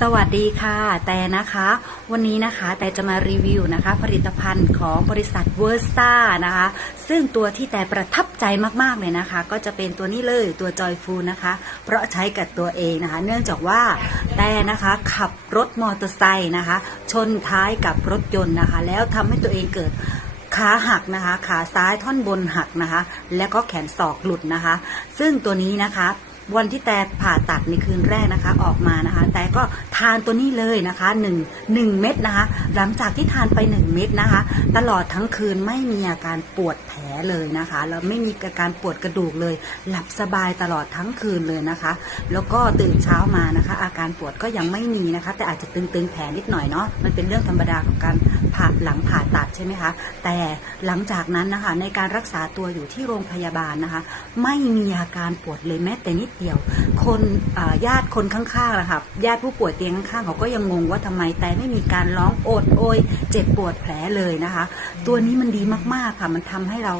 สวัสดีค่ะ แต่นะคะ วันนี้นะคะแต่จะมารีวิวนะคะ ผลิตภัณฑ์ของบริษัทเวอร์ซ่านะคะ ซึ่งตัวที่แต่ประทับใจมากๆเลยนะคะ ก็จะเป็นตัวนี้เลยตัวจอยฟูนะคะ เพราะใช้กับตัวเองนะคะ เนื่องจากว่าแต่นะคะขับรถมอเตอร์ไซค์นะคะ ชนท้ายกับรถยนต์นะคะ แล้วทำให้ตัวเองเกิดขาหักนะคะ ขาซ้ายท่อนบนหักนะคะ แล้วก็แขนศอกหลุดนะคะ ซึ่งตัวนี้นะคะ วันที่แต่ผ่าตัดในคืนแรกนะคะออกมานะคะ แต่ก็ทานตัวนี้เลยนะคะ1 1เม็ดนะคะ หลังจากที่ทานไป 1 เม็ดนะคะ ตลอดทั้งคืนไม่มีอาการปวดแผ เลยนะคะแล้วไม่มีอาการปวดกระดูกเลย หลับสบายตลอดทั้งคืนเลยนะคะ แล้วก็ตื่นเช้ามานะคะ อาการปวดก็ยังไม่มีนะคะ แต่อาจจะตึงๆแผลนิดหน่อยเนาะมันเป็นเรื่องธรรมดาของการผ่าหลังผ่าตัดใช่ไหมคะ แต่หลังจากนั้นนะคะในการรักษาตัวอยู่ที่โรงพยาบาลนะคะ ไม่มีอาการปวดเลยแม้แต่นิดเดียว คนญาติคนข้างๆนะคะญาติผู้ป่วยเตียงข้างๆเขาก็ยังงงว่าทำไมแต่ไม่มีการร้องโอดโอยเจ็บปวดแผลเลยนะคะ ตัวนี้มันดีมากๆค่ะมันทำให้เรา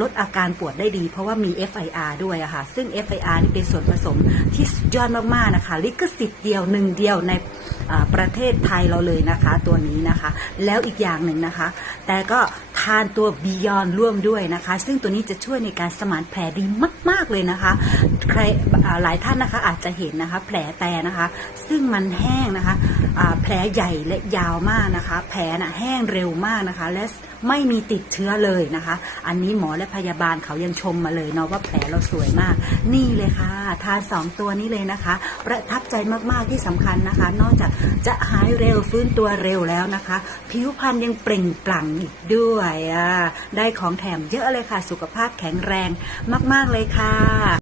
ลดอาการปวดได้ดี เพราะว่ามี FIR ด้วยอะค่ะซึ่ง FIR นี่เป็นส่วนผสมที่ยอดมากๆนะคะ ลิขสิทธิ์เดียวหนึ่งเดียวในประเทศไทยเราเลยนะคะตัวนี้นะคะ แล้วอีกอย่างหนึ่งนะคะ แต่ก็ทานตัว Beyond ร่วมด้วยนะคะ ซึ่งตัวนี้จะช่วยในการสมานแผลดีมาก ๆ เลยนะคะ ใครหลายท่านนะคะอาจจะเห็นนะคะ แผลแต่นะคะ ซึ่งมันแห้งนะคะแผลใหญ่และยาวมากนะคะ แผลน่ะแห้งเร็วมากนะคะและ ไม่มีติดเชื้อเลยนะคะ อันนี้หมอและพยาบาลเขายังชมมาเลยเนาะว่าแผลเราสวยมาก นี่เลยค่ะ ทานสองตัวนี้เลยนะคะ ประทับใจมากๆที่สำคัญนะคะ นอกจากจะหายเร็วฟื้นตัวเร็วแล้วนะคะ ผิวพรรณยังเปล่งปลั่งอีกด้วยอ่าได้ของแถมเยอะเลยค่ะ สุขภาพแข็งแรงมาก ๆเลยค่ะ